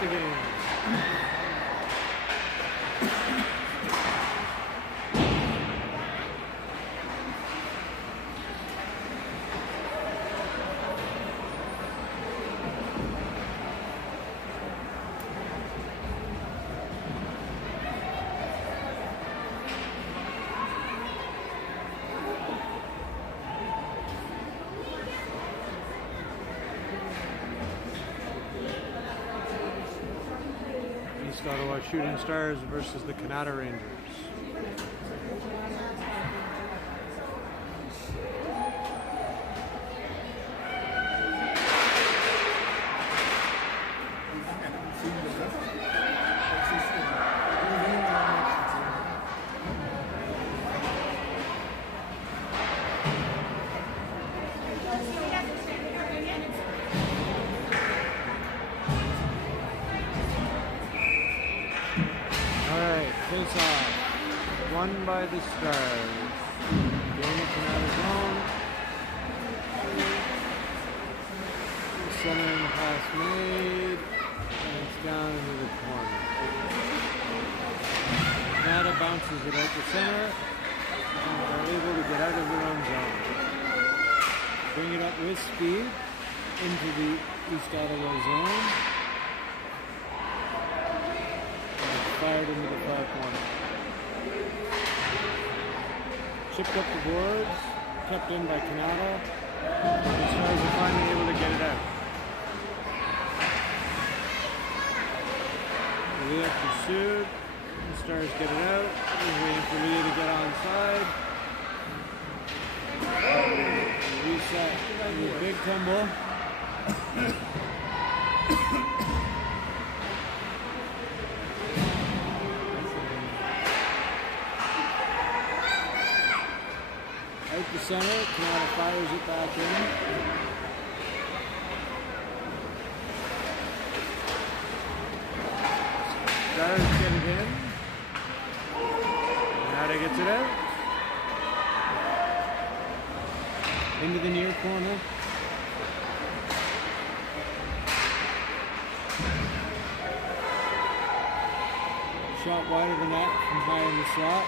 the game. East Ottawa Shooting Stars versus the Canada Rangers. Face off. Won by the Stars. Game at Canada zone. Centering pass made. And it's down into the corner. Canada bounces it out the center. And are able to get out of their own zone. Bring it up with speed into the East Ottawa zone. Fired into the far corner. Chipped up the boards, kept in by Canada. The Stars are finally able to get it out. Leah pursued. The Stars get it out. He's waiting for Leah to get onside. Reset. Big tumble. Out the center, Canada fires it back in. Stars get it in. Canada gets it out. Into the near corner. Shot wide of the net from high in the slot.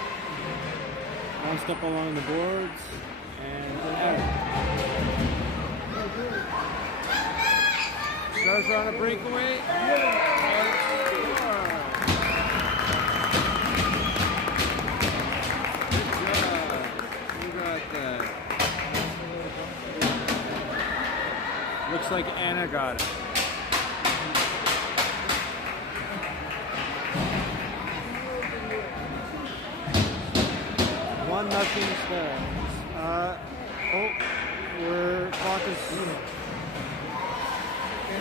Bounced up along the boards and out. Stars are on a breakaway. Good job. You got that. Looks like Anna got it. 1-0 Stars. We're clock is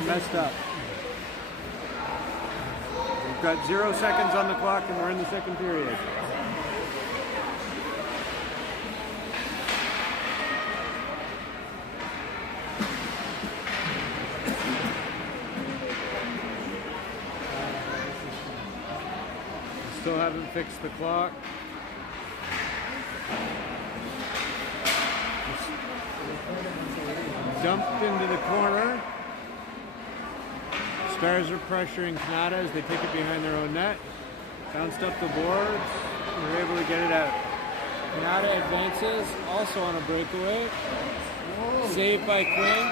messed up. We've got 0 seconds on the clock and we're in the second period. Still haven't fixed the clock. Dumped into the corner. Stars are pressuring Canada as they take it behind their own net. Bounced up the boards. And they're able to get it out. Canada advances, also on a breakaway. Saved by Quinn.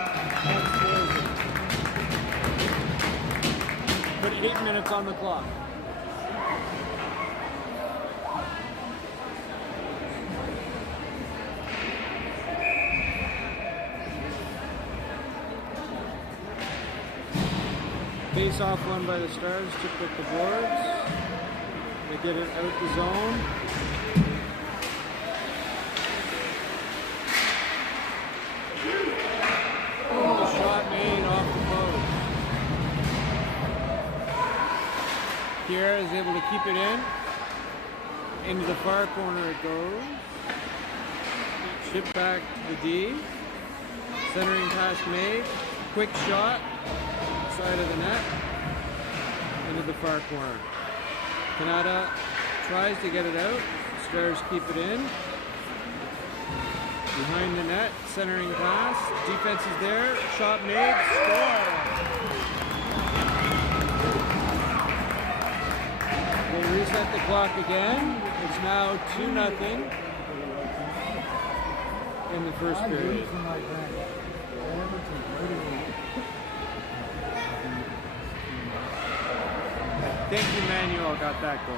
Put 8 minutes on the clock. Face off won by the Stars, chipped up the boards. They get it out the zone. Oh, shot made off the post. Kiera is able to keep it in. Into the far corner it goes. Chip back to the D. Centering pass made. Quick shot. Side of the net. Into the far corner. Canada tries to get it out. Stars keep it in. Behind the net. Centering pass. Defense is there. Shot made. Score! reset the clock again. It's now 2-0 in the first period. I think Emmanuel got that goal.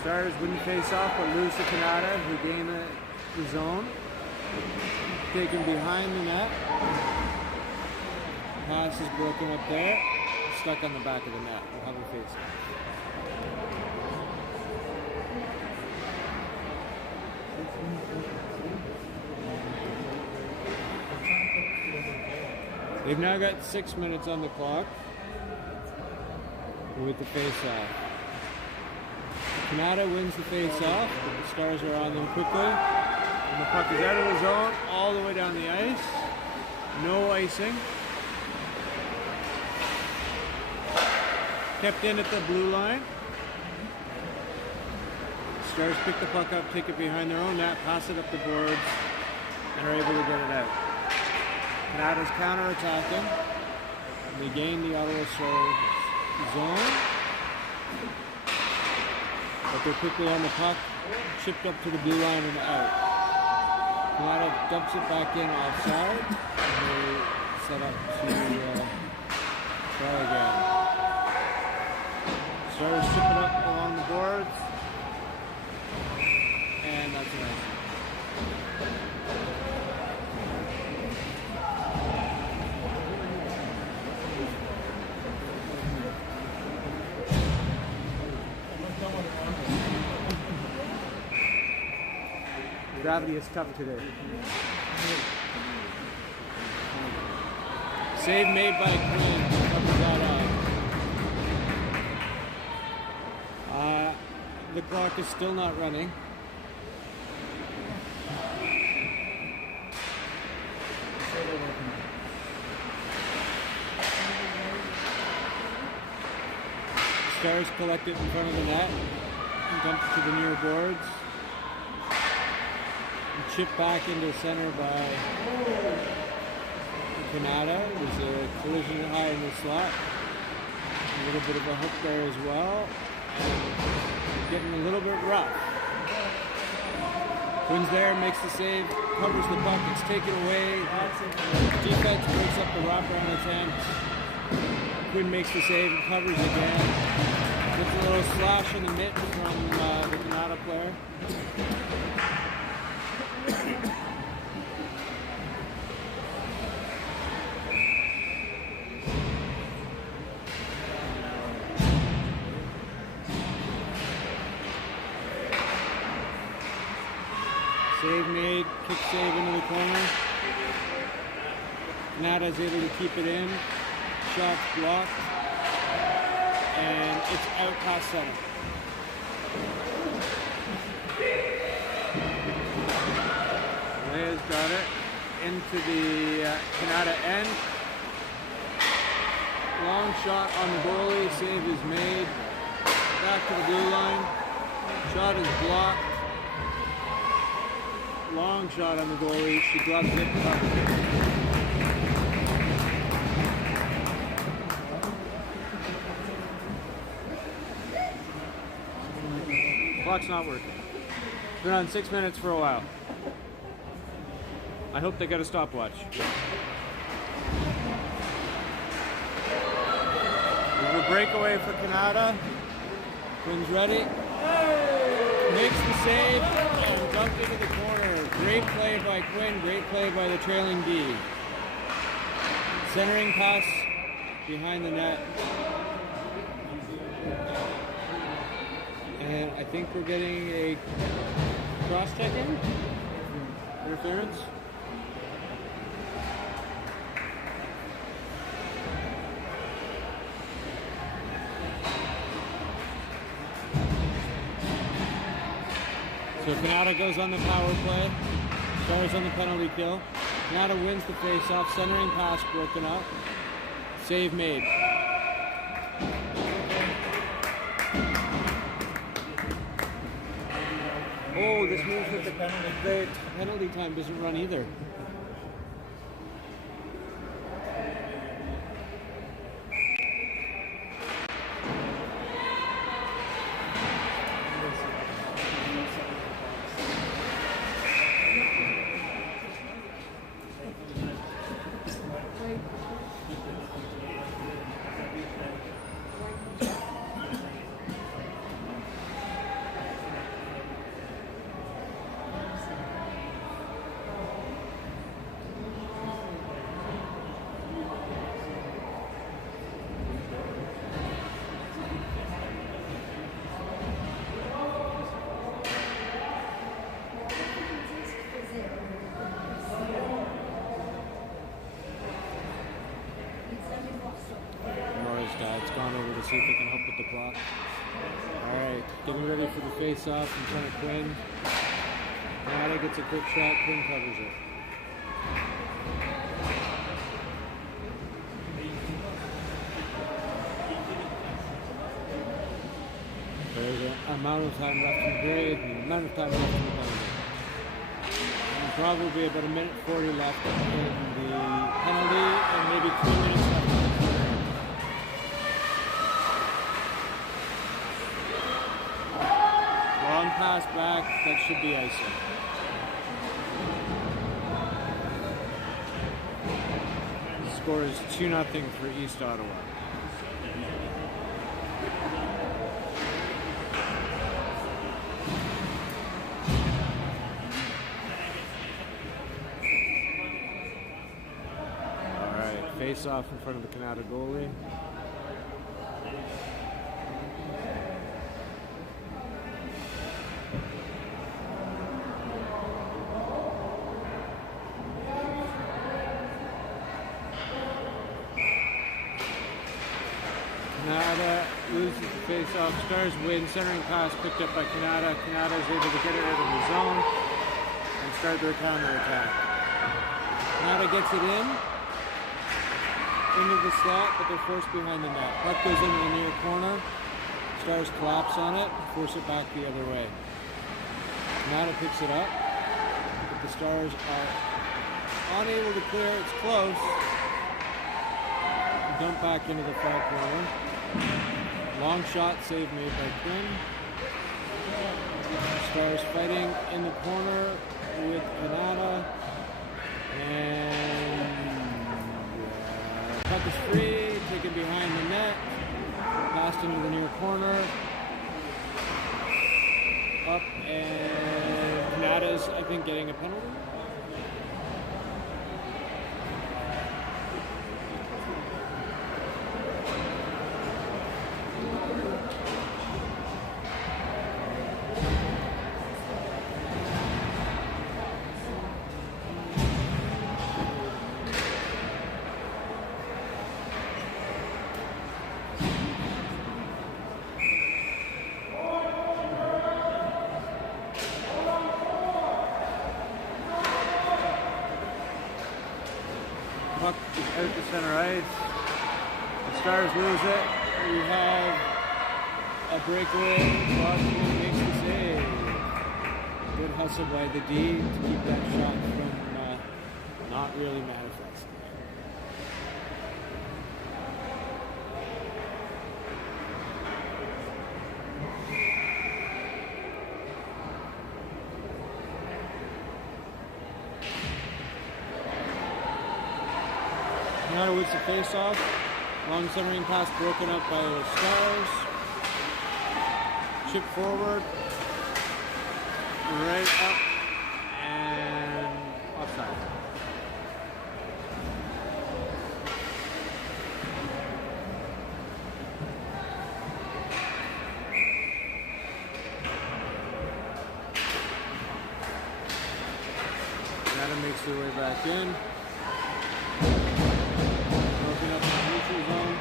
Stars wouldn't face off, but lose to Canada, who gain the zone. Taken behind the net. Pass is broken up there. Stuck on the back of the net. We'll have a face off. They've now got 6 minutes on the clock with the face-off. Canada wins the face-off, but the Stars are on them quickly. And the puck is out of the zone, all the way down the ice. No icing. Kept in at the blue line. Stars pick the puck up, take it behind their own net, pass it up the boards, and are able to get it out. Canada's counter-attacking. They gain the Ottawa Stars zone. But they're quickly on the puck, chipped up to the blue line and out. Canada dumps it back in offside, and they set up to try again. Stars chip it up along the boards, and that's nice. Gravity is tough today. Save made by Quinn to cover that up. The clock is still not running. Stars collect it in front of the net and dump it to the near boards. Chip back into center by Canada. There's a collision high in the slot. A little bit of a hook there as well. And getting a little bit rough. Quinn's there, makes the save, covers the puck, it's taken away. Defense breaks up the wraparound attempt. Quinn makes the save and covers again. Gets a little slash in the mitt from the Canada player. Save made, kick save into the corner. Canada's able to keep it in. Shot blocked. And it's out past center. Leia's got it into the Canada end. Long shot on the goalie, save is made. Back to the blue line. Shot is blocked. Long shot on the goalie, she gloves it. Clock's not working. Been on 6 minutes for a while. I hope they got a stopwatch. There's a breakaway for Canada. Quinn's ready. Makes the save and dumped into the corner. Great play by Quinn, great play by the trailing D. Centering pass behind the net. And I think we're getting a cross-checking interference. So Canada goes on the power play. Stars on the penalty kill. Canada wins the face-off. Centering pass broken up. Save made. Oh, this means that the penalty time doesn't run either. Dad's gone over to see if he can help with the clock. Alright, getting ready for the face-off in front of Quinn. Canada gets a quick shot, Quinn covers it. There's an amount of time left in the period and the amount of time left in the penalty. And probably about 1:40 left in the penalty and maybe 3 minutes left. Long pass back, that should be icing. The score is 2-0 for East Ottawa. Alright, face off in front of the Canada goalie. Canada loses the face-off. Stars win. Centering pass picked up by Canada. Canada is able to get it out of the zone and start their counter-attack. Canada gets it into the slot, but they're forced behind the net. Puck goes into the near corner. Stars collapse on it, force it back the other way. Canada picks it up, but the Stars are unable to clear. It's close. Dump back into the far corner. Long shot save made by Quinn. Stars fighting in the corner with Canada. And puck is free, taken behind the net. Passed into the near corner. Up, and Canada's, I think, getting a penalty. Puck is out to center ice. The Stars lose it. We have a breakaway. Washington makes the save. Good hustle by the D to keep that shot from not really manifesting. Canada wins the face-off. Long centering pass broken up by the Stars. Chip forward. Right up. And offside. Canada makes their way back in. Broken up in the neutral zone.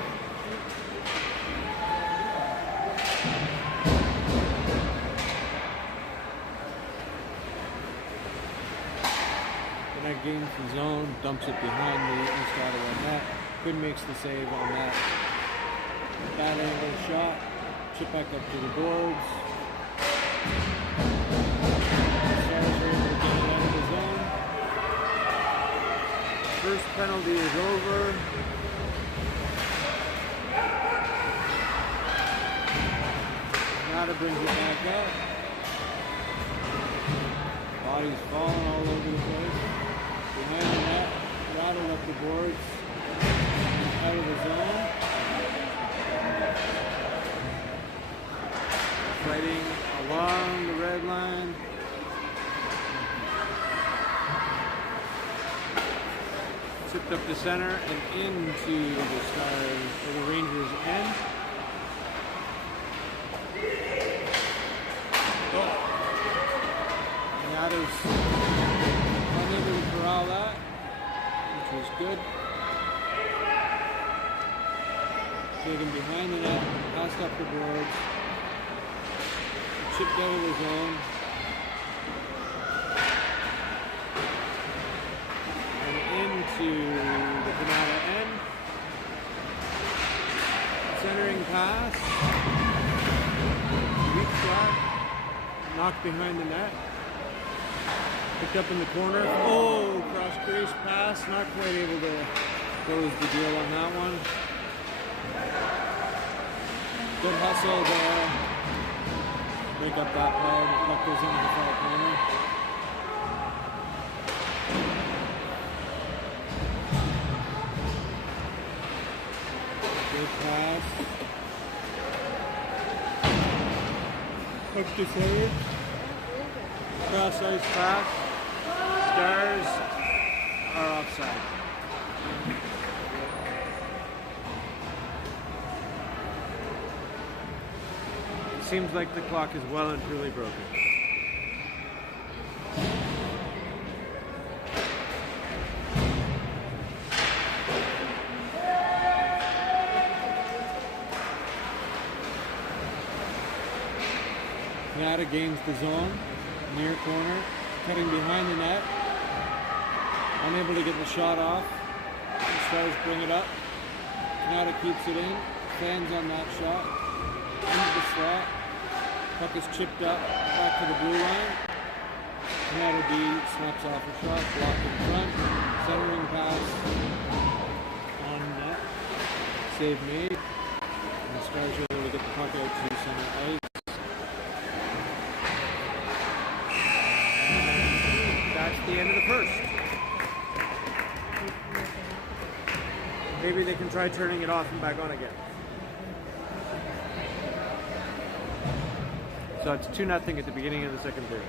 Connect gains the zone, dumps it behind the East Ottawa net. Quinn makes the save on that bad angle shot. Chip back up to the boards. First penalty is over. Canada brings it back up. Body's falling all over the place. Behind the net, rattled up the boards. Out of the zone. Fighting along the red line. Tipped up to center and into the Stars or the Rangers end. Oh. Canada's unable to corral that, which was good. Taken behind the net, passed up the boards, chipped out of the zone. To the Canada end. Centering pass. Weak shot. Knocked behind the net. Picked up in the corner. Oh, cross crease pass. Not quite able to close the deal on that one. Good hustle there. Break up that play. The puck goes into the far corner. Pass. Hook to save. Cross ice pass. Stars are offside. It seems like the clock is well and truly broken. Canada gains the zone, near corner, cutting behind the net, unable to get the shot off. The Stars bring it up. Canada keeps it in, fans on that shot, into the slot. Puck is chipped up, back to the blue line. Canada D snaps off a shot, blocked in front, centering pass on net, save made. And the Stars are able to get the puck out to center ice. The end of the first. Maybe they can try turning it off and back on again. So it's 2-0 at the beginning of the second period.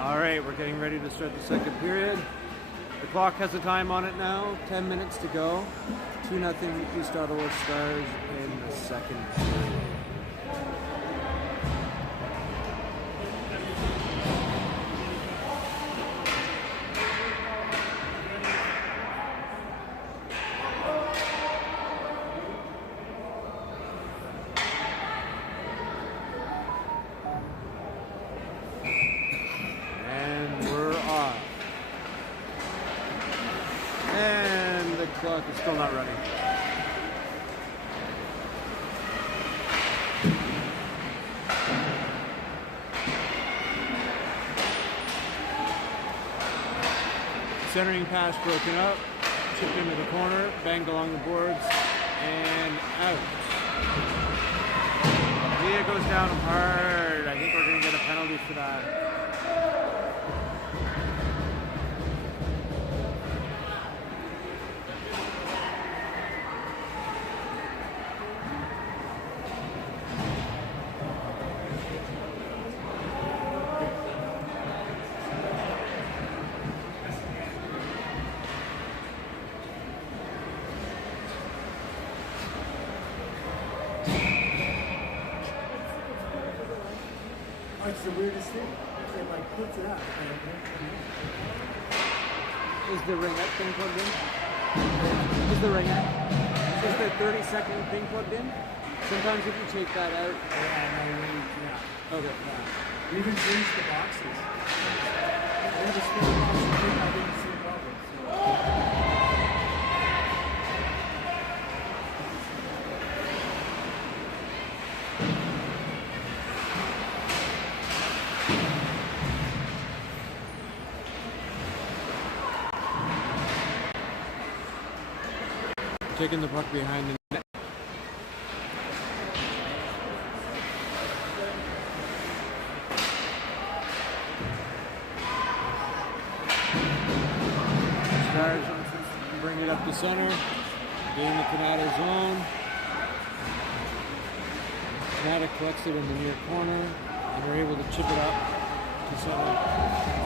All right, we're getting ready to start the second period. The clock has a time on it now, 10 minutes to go. 2-0 East Ottawa Stars in the second period. Clock is still not running. Centering pass broken up, chipped into the corner, banged along the boards, and out. Leah goes down hard. I think we're going to get a penalty for that. It's the weirdest thing. It like puts it up. Is the ringette thing plugged in? Is the ringette? Is the 30-second thing plugged in? Sometimes if you take that out. Yeah. Okay. We even changed the boxes. We had to spin the boxes. I didn't see a problem. Taking the puck behind the net. Stars bring it up to center. Gain the Canada zone. Canada collects it in the near corner, and they're able to chip it up to center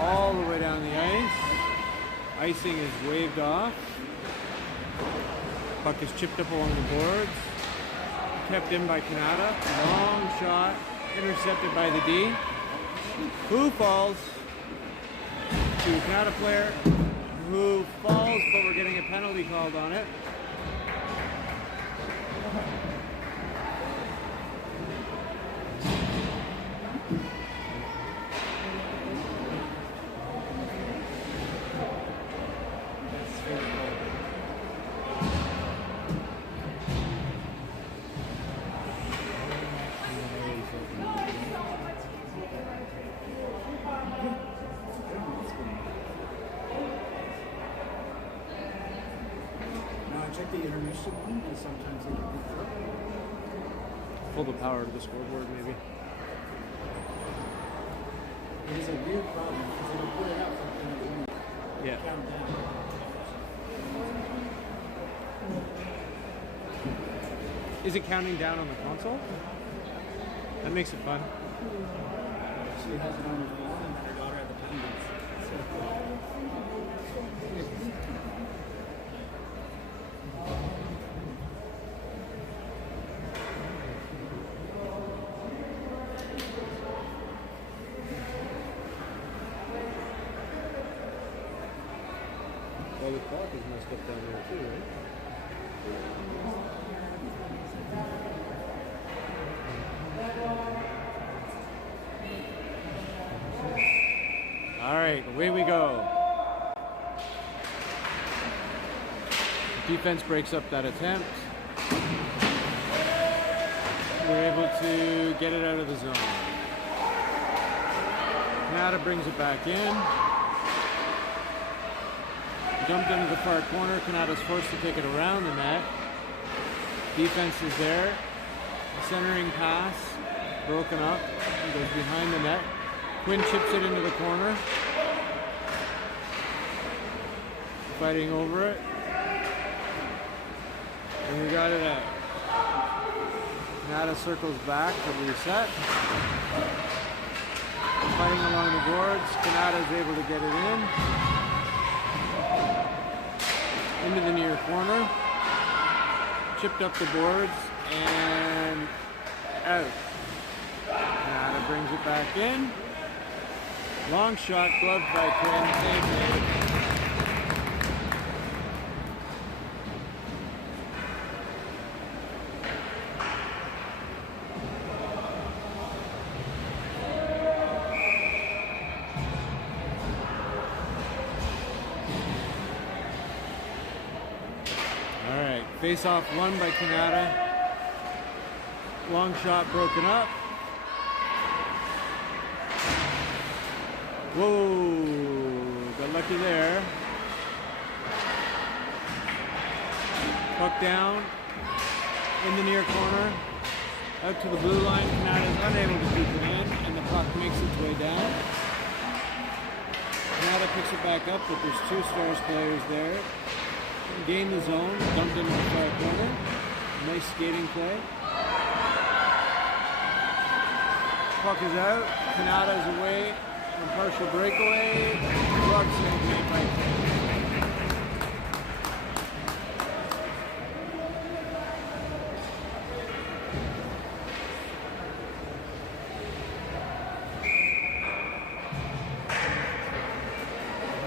all the way down the ice. Icing is waved off. Puck is chipped up along the boards. Kept in by Canada. Long shot. Intercepted by the D. Who falls to a Canada player who falls, but we're getting a penalty called on it. Check the intermission one, and sometimes they can be Pull the power to the scoreboard, maybe. It is a weird problem because it'll put it up and it won't Yeah. count down. Is it counting down on the console? That makes it fun. She has it on her phone and her daughter at the pendants. Well, the clock is messed up down there too, right? All right, away we go. Defense breaks up that attempt. We're able to get it out of the zone. Canada brings it back in. Dumped into the far corner. Canada's forced to take it around the net. Defense is there. Centering pass. Broken up. It goes behind the net. Quinn chips it into the corner. Fighting over it. And we got it out. Canada circles back to reset. Fighting along the boards. Canada's able to get it in. Into the near corner. Chipped up the boards and out. Canada brings it back in. Long shot, gloved by Quinn. Save made. Face off won by Canada. Long shot broken up. Whoa, got lucky there. Puck down in the near corner. Out to the blue line. Canada is unable to keep it in, and the puck makes its way down. Canada picks it back up, but there's two Stars players there. Gain the zone, dumped into the far corner. Nice skating play. Puck is out. Canada's away on partial breakaway. Glove save made by Quinn.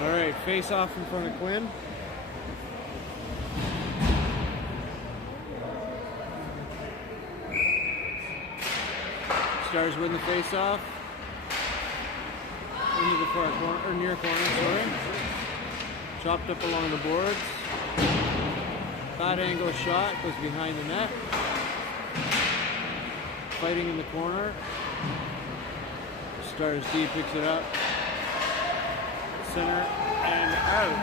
All right, face off in front of Quinn. Stars win the face off. Into the far corner, or near corner, sorry. Chopped up along the boards. Bad angle shot, goes behind the net. Fighting in the corner. Stars D picks it up. Center and out.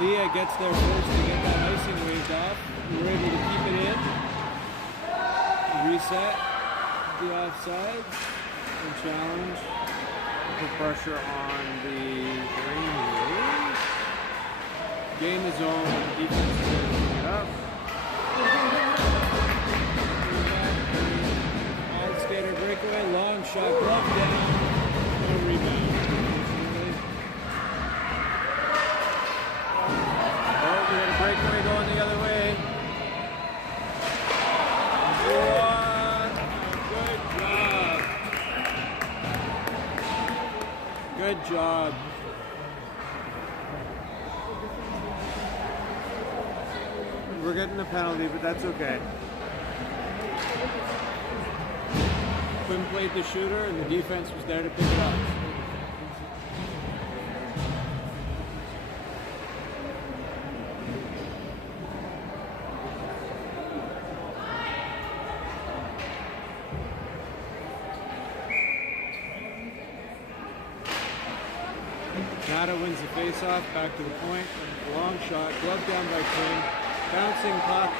Leah gets there first to get that icing waved off. We're able to keep it in. Reset the offsides and challenge. Put pressure on the green wave. Gain the zone. Defense is picking it up. All skater breakaway. Long shot. Glove down. No rebound. Oh, we got a breakaway going the other way. Good job. We're getting a penalty, but that's okay. Quinn played the shooter, and the defense was there to pick it up. Nada wins the face-off, back to the point. Long shot, glove down by Quinn. Bouncing puck.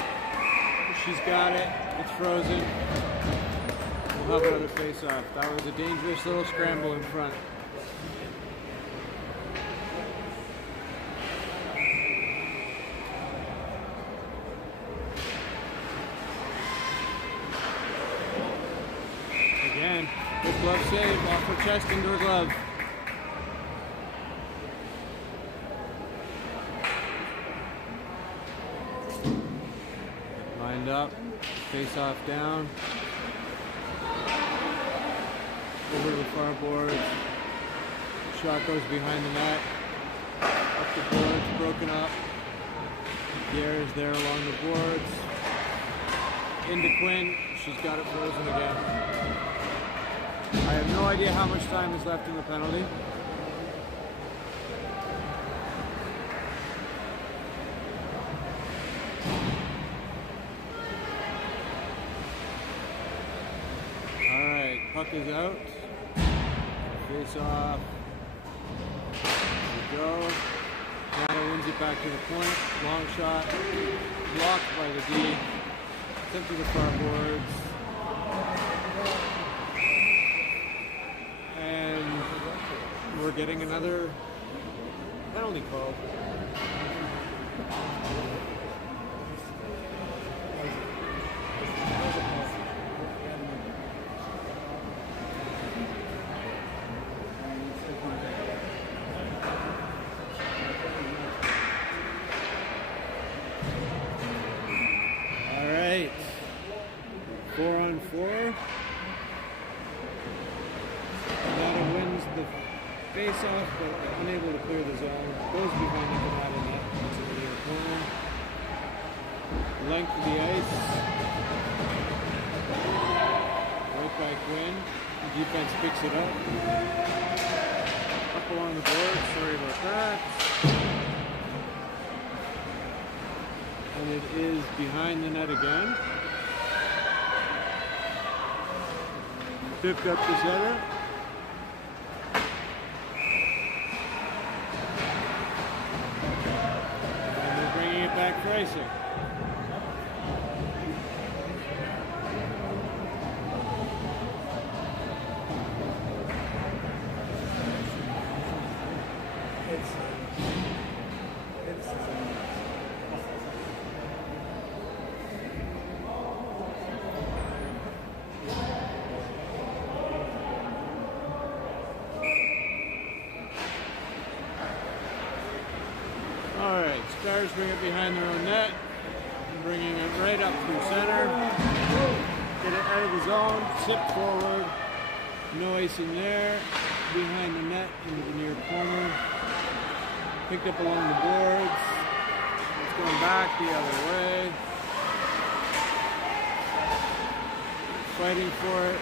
She's got it. It's frozen. We'll have another face-off. That was a dangerous little scramble in front. Again, good glove save off her chest into her glove. Lined up, face off down, over the far boards, shot goes behind the net, up the boards, broken up, Pierre is there along the boards, into Quinn, she's got it frozen again. I have no idea how much time is left in the penalty. Puck is out. Face off. There we go. Nada wins it back to the point. Long shot. Blocked by the D. Sent to the far boards. And we're getting another penalty call. Alright, 4-on-4. Nada wins the face-off, but unable to clear the zone. Goes behind the Nada net into the near corner. Length of the ice. Right by Quinn. The defense picks it up. Up along the board. Sorry about that. And it is behind the net again. Tipped up to center. And they're bringing it back for icing. Alright, Stars bring it behind their own net, bringing it right up through center, get it out of the zone, sip forward, No icing there. Behind the net into the near corner. Picked up along the boards. It's going back the other way. Fighting for it.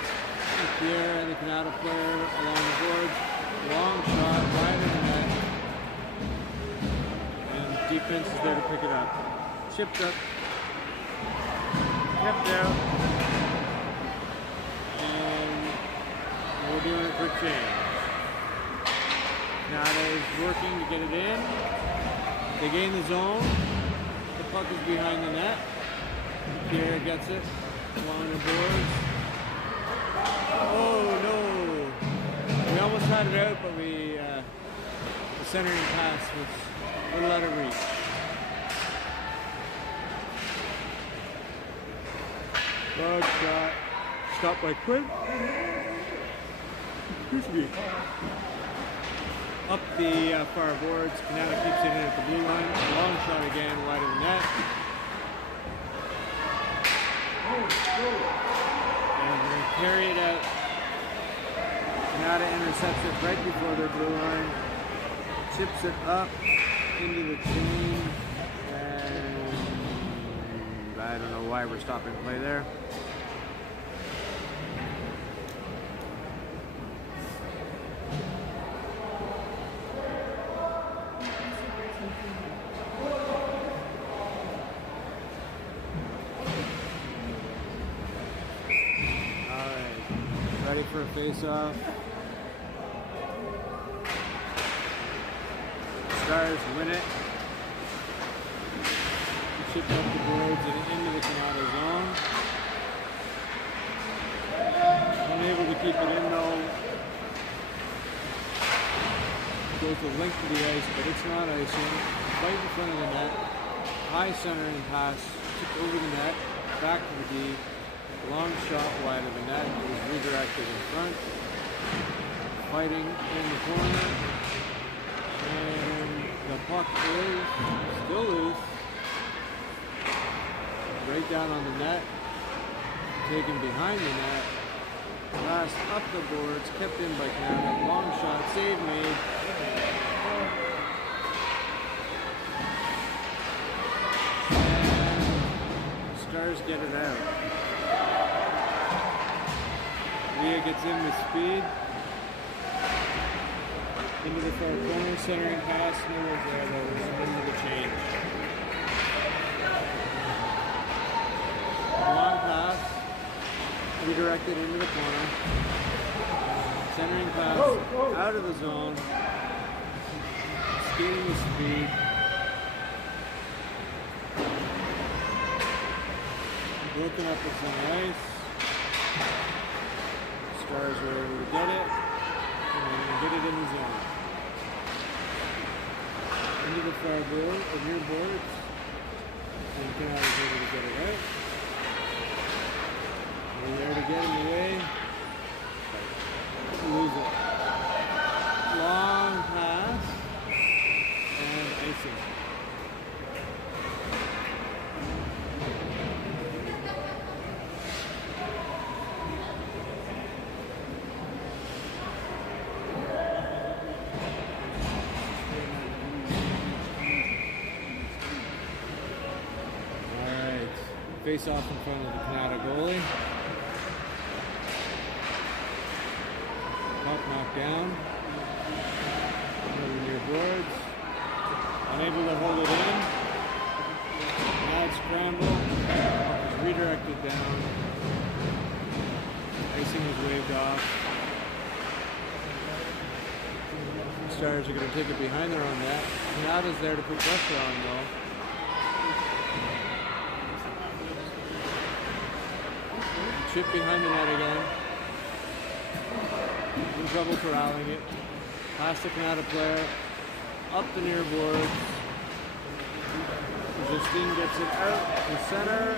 Pierre, the Canada player, along the boards. Long shot, wide of the net. And defense is there to pick it up. Chipped up. Kept out. And we're doing a quick change. Canada is working to get it in. They gain the zone. The puck is behind the net. Pierre gets it along the boards. Oh no! We almost had it out, but the centering pass was a little out of reach. Good shot. Stopped by Quinn. Excuse me. Up the far boards. Canada keeps it in at the blue line. Long shot again, wide of the net. And they carry it out. Canada intercepts it right before their blue line. Chips it up into the chain. And I don't know why we're stopping play there. Ready for a face-off. Stars win it. Chip up the boards and into the Canada zone. Unable to keep it in though. Goes the length of the ice, but it's not icing. Right in front of the net. High centering pass. Took over the net. Back to the D. Long shot wide of the net. It was redirected in front. Fighting in the corner. And the puck is still loose. Right down on the net. Taken behind the net. Pass up the boards. Kept in by Canada. Long shot. Save made. And Stars get it out. Leah gets in with speed. Into the far corner, centering pass. No one's there though. Into the change. Long pass. Redirected into the corner. Centering pass. Out of the zone. Skating with speed. Broken up with some ice. Stars are able to get it and get it in the zone. Into the far board, the near boards, and Canada's able to get it right. They're there to get in the way. Lose it. Long pass and icing. Face off in front of the Canada goalie. Puck knocked down. Over the near boards. Unable to hold it in. Mad scramble. Puck is redirected down. Icing was waved off. Stars are going to take it behind their own net. Canada's there to put pressure on though. Chip behind the net again. In trouble corralling it. Past the Canada player. Up the near boards. Justine gets it out to center.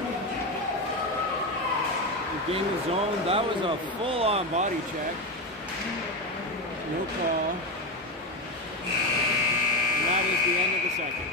We gain the zone. That was a full-on body check. No call. And that is the end of the second.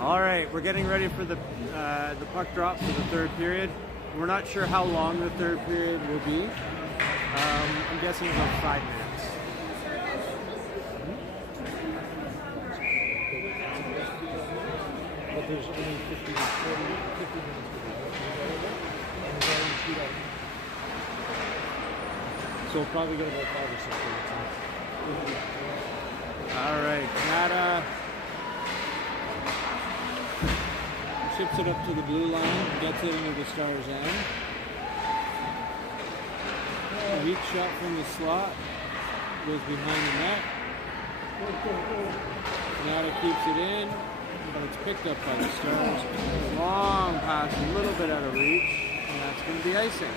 All right, we're getting ready for the puck drop for the third period. We're not sure how long the third period will be. I'm guessing about 5 minutes. But there's only 50 minutes to go. And we've already shoot up. So we'll probably get about 5 or 6 minutes. All right, Canada chips it up to the blue line, gets it into the Stars' end. A weak shot from the slot, goes behind the net. Canada keeps it in, but it's picked up by the Stars. Long pass, a little bit out of reach, and that's going to be icing.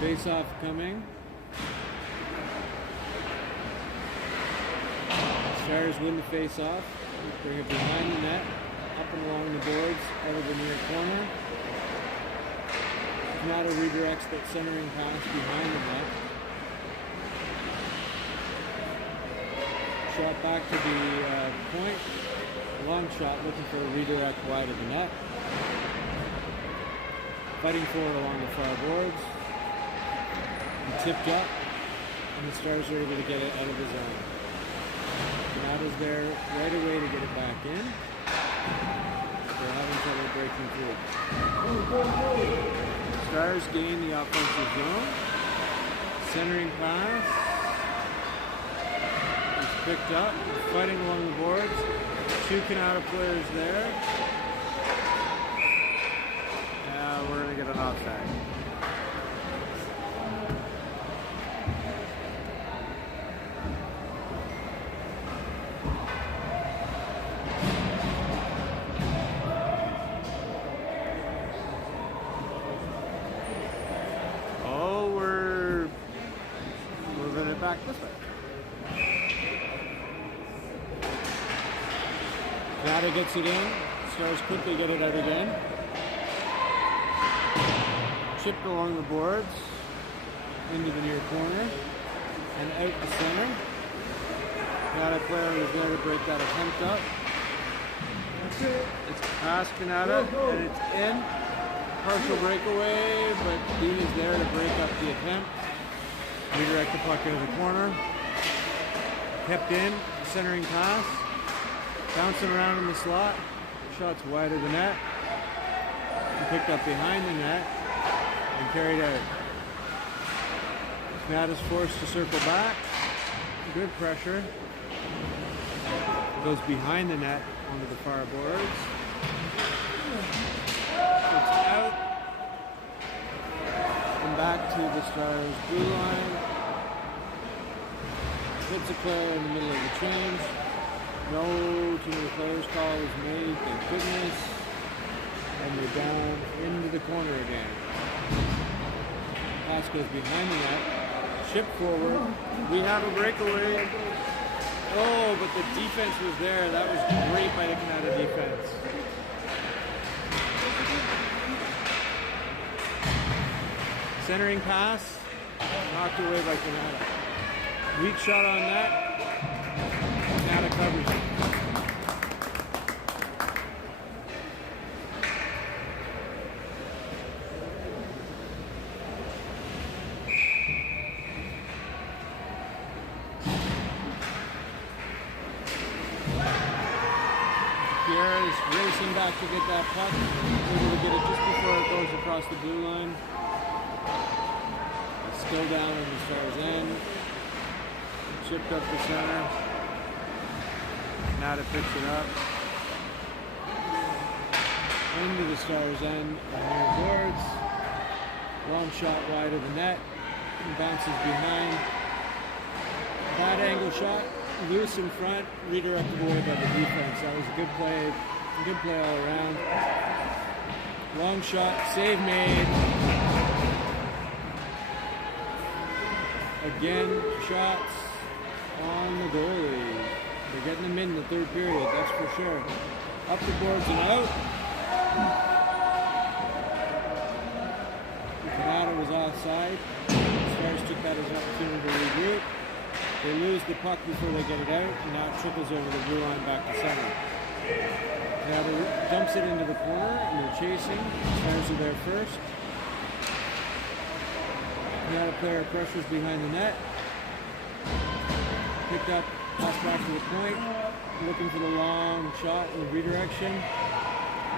Face-off coming. Stars win the face-off. Bring it behind the net, up and along the boards, out of the near corner. Canada redirects that centering pass behind the net. Shot back to the point. Long shot, looking for a redirect wide of the net. Fighting for it along the far boards. Tipped up, and the Stars are able to get it out of the zone. Canada's there right away to get it back in. They're having trouble breaking through. Stars gain the offensive zone. Centering pass is picked up, fighting along the boards. 2 Canada players there. We're going to get an offside. Back this way. Canada gets it in. Stars quickly get it out again. Chipped along the boards into the near corner and out the center. Canada player is there to break that attempt up. It's past Canada and it's in. Partial breakaway, but Dean is there to break up the attempt. Redirect the puck into the corner. Kept in, centering pass. Bouncing around in the slot. Shot's wide of the net. And picked up behind the net and carried out. Canada's forced to circle back. Good pressure. Goes behind the net onto the far boards. It's out. Back to the Stars' blue line. Hits a player in the middle of the change. No too many players call is made, thank goodness. And they're down into the corner again. Pass goes behind the net. Chip forward. We have a breakaway. Oh, but the defense was there. That was great by the Canada defense. Centering pass, knocked away by Canada. Weak shot on that. Canada covers it. Pierre is racing back to get that puck. Able to get it just before it goes across the blue line. Still down in the Stars' end. Chipped up the center. Canada picks it up. Into the Stars' end on near boards. Long shot wide of the net. And bounces behind. Bad angle shot. Loose in front. Redirected away by the defense. That was a good play. Good play all around. Long shot. Save made. Again, shots on the goalie. They're getting them in the third period, that's for sure. Up the boards and out. Canada was offside. Stars took that as an opportunity to regroup. They lose the puck before they get it out, and now it trickles over the blue line back to center. Canada dumps it into the corner, and they're chasing. Stars are there first. Canada player pressures behind the net. Picked up, pass back to the point, looking for the long shot in the redirection.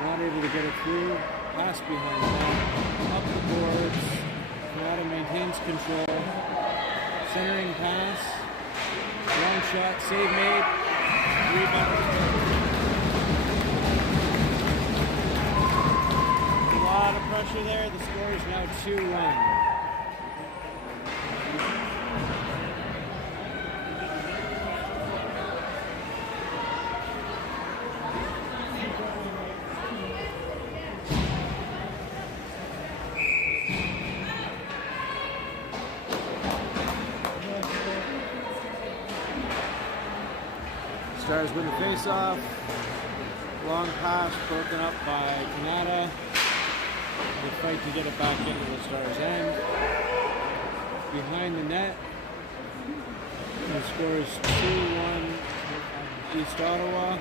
Not able to get it through. Pass behind the net. Up the boards. Canada maintains control. Centering pass. Long shot, save made. Rebound. A lot of pressure there. The score is now 2-1. Stars win the face-off. Long pass broken up by Canada. They fight to get it back into the Stars' end. Behind the net. The score is 2-1 East Ottawa.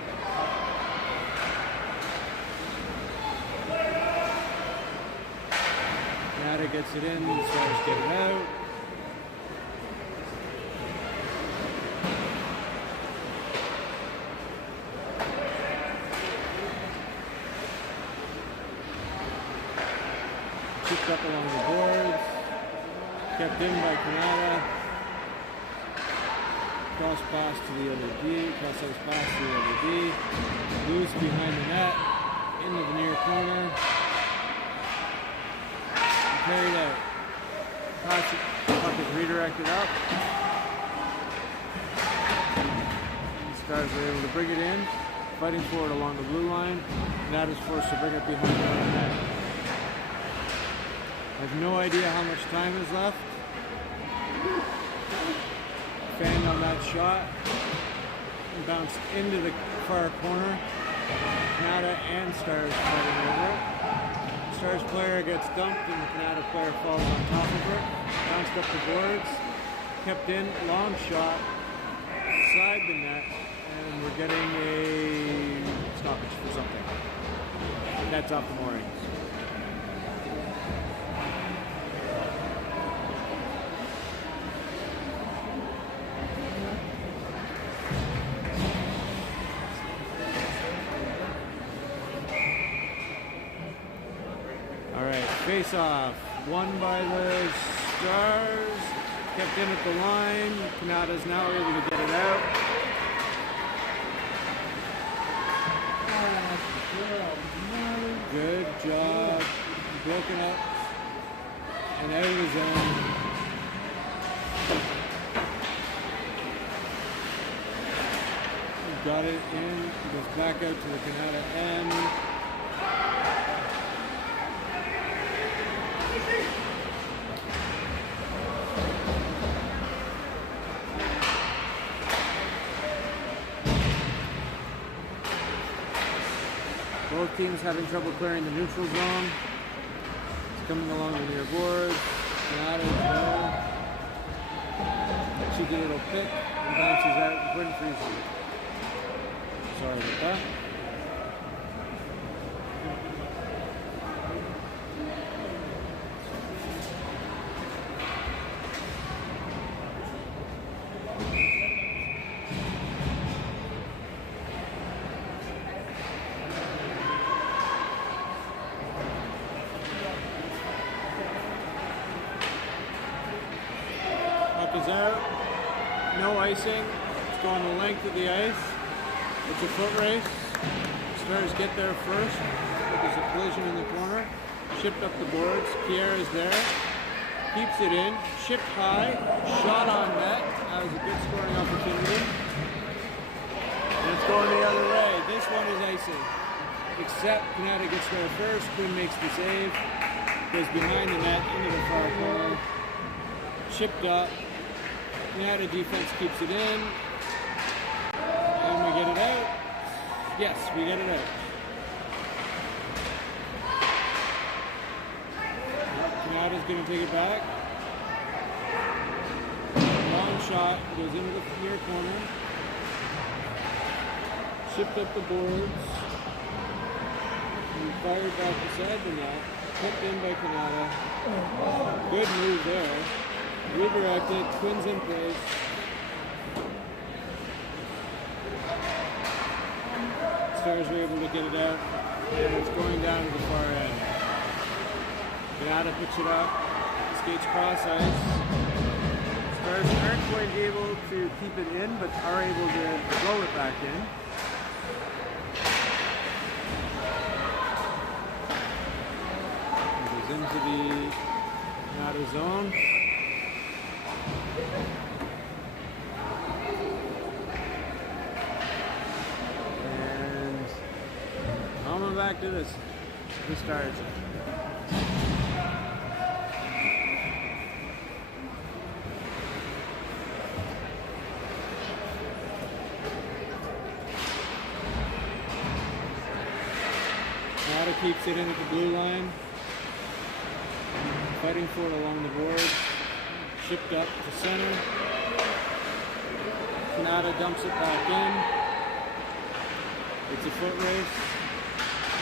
Canada gets it in, the Stars get it out. Chipped up along the boards, kept in by Canada. Cross pass to the other D, cross ice pass to the other D. Loose behind the net, into the near corner. Carried out. Puck is redirected up. The Stars are able to bring it in, fighting for it along the blue line. Canada's forced to bring it behind the net. I have no idea how much time is left. Fanned on that shot. Bounced into the far corner. Canada and Stars fighting over it. Stars player gets dumped and the Canada player falls on top of her. Bounced up the boards. Kept in. Long shot. Side the net. And we're getting a stoppage for something. Net's off the moorings. Face off, won by the Stars, kept in at the line. Canada's now able to get it out. Good job, broken up and out of the zone. Got it in, goes back out to the Canada end. Both teams having trouble clearing the neutral zone. It's coming along the near boards. Canada is low. Cheeky little pick and bounces out. Quinn Freezy. Sorry about that. Is out. No icing. It's going the length of the ice. It's a foot race. Stars get there first. There's a collision in the corner. Shipped up the boards. Pierre is there. Keeps it in. Shipped high. Shot on net. That was a good scoring opportunity. And it's going the other way. This one is icing. Except Canada gets there first. Quinn makes the save. Goes behind the net into the far corner. Chipped up. Canada defense keeps it in. And we get it out. Yes, we get it out. Kanada's going to take it back. Long shot, goes into the near corner. Shipped up the boards. And fired back beside the net. Kept in by Kanada. Good move there. Redirected, Twins in place. Stars are able to get it out, and it's going down to the far end. Kanata picks it up, skates cross ice. Stars aren't quite able to keep it in, but are able to blow it back in. It goes into the Kanata zone. Coming back to this, the Stars. Kanata keeps it in at the blue line, fighting for it along the board, shipped up to center. Kanata dumps it back in. It's a foot race.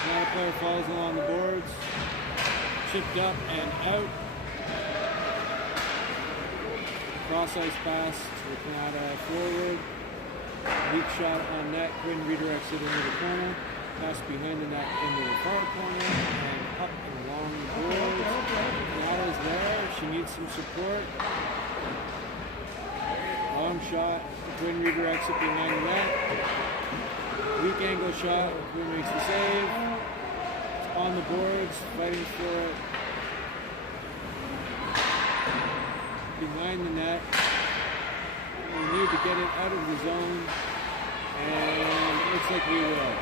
Another player falls along the boards, chipped up and out. Cross ice pass to Kanata forward. Weak shot on net. Quinn redirects it into the corner. Pass behind the net into the far corner and up and along the boards. Kanata's there. She needs some support. Long shot. Quinn redirects it behind the net. Weak angle shot. Quinn makes the save. It's on the boards, fighting for it. Behind the net. We need to get it out of the zone. And it looks like we will.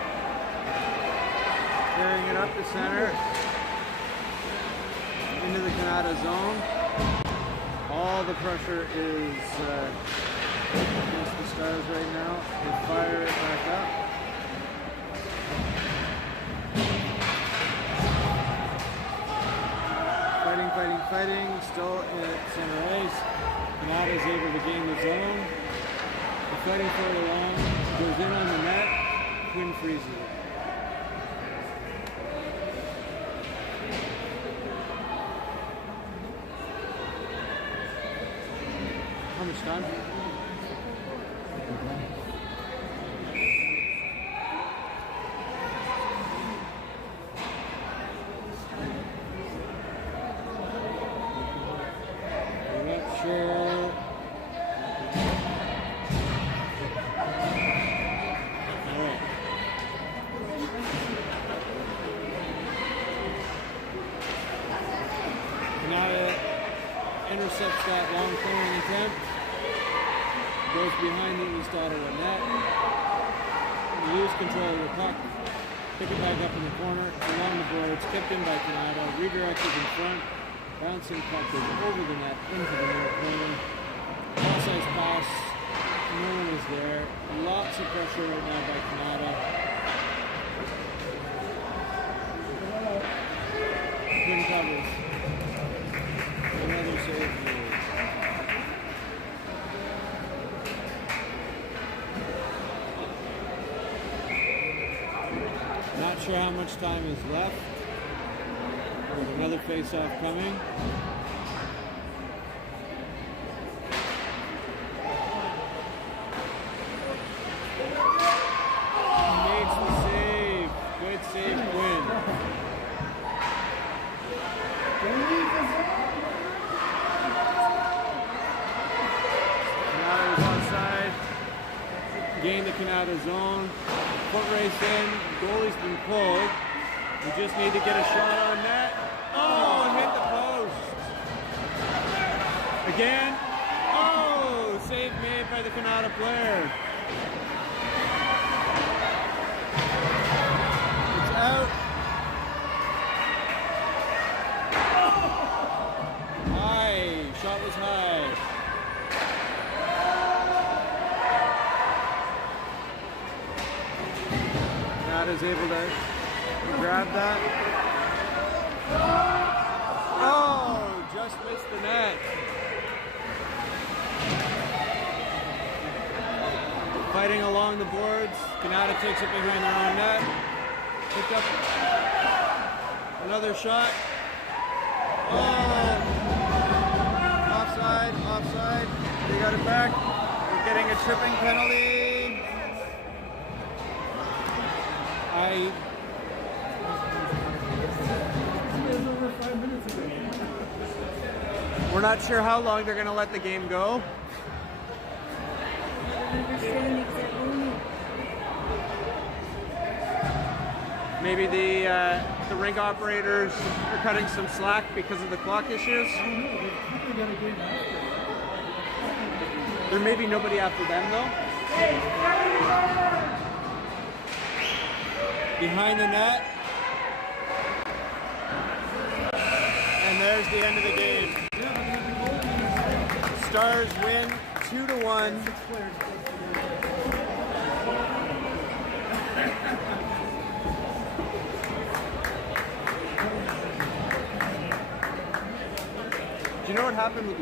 Carrying it up the center. Into the Kanata zone. All the pressure is against the Stars right now. They fire it back up. Fighting, still at center ice. Kanata is able to gain the zone. The fighting for it along, goes in on the net. Quinn freezes it. How much time? Intercepts that long throwing attempt. Goes behind the East Ottawa net. Lose control of the puck. Pick it back up in the corner. Along the boards. Kept in by Kanata. Redirected in front. Bouncing puck goes over the net into the near corner. Cross ice pass. No one is there. Lots of pressure right now by Kanata. Quinn covers. Another save made. Not sure how much time is left. There's another face-off coming. He makes the save. Good save, Quinn. Gain the Kanata zone. Foot race in. Goalie's been pulled. We just need to get a shot on net. Oh, and hit the post. Again. Oh, save made by the Kanata player. It's out. High. Shot was high. Canada's able to grab that. Oh, just missed the net. Fighting along the boards. Canada takes it behind their own net. Picked up another shot. Oh! Offside, offside. They got it back. We're getting a tripping penalty. Over 5 minutes ago. We're not sure how long they're going to let the game go. Maybe the rink operators are cutting some slack because of the clock issues. I don't know. They've probably got a game after. There may be nobody after them though. Behind the net. And there's the end of the game. Stars win 2-1. Do you know what happened with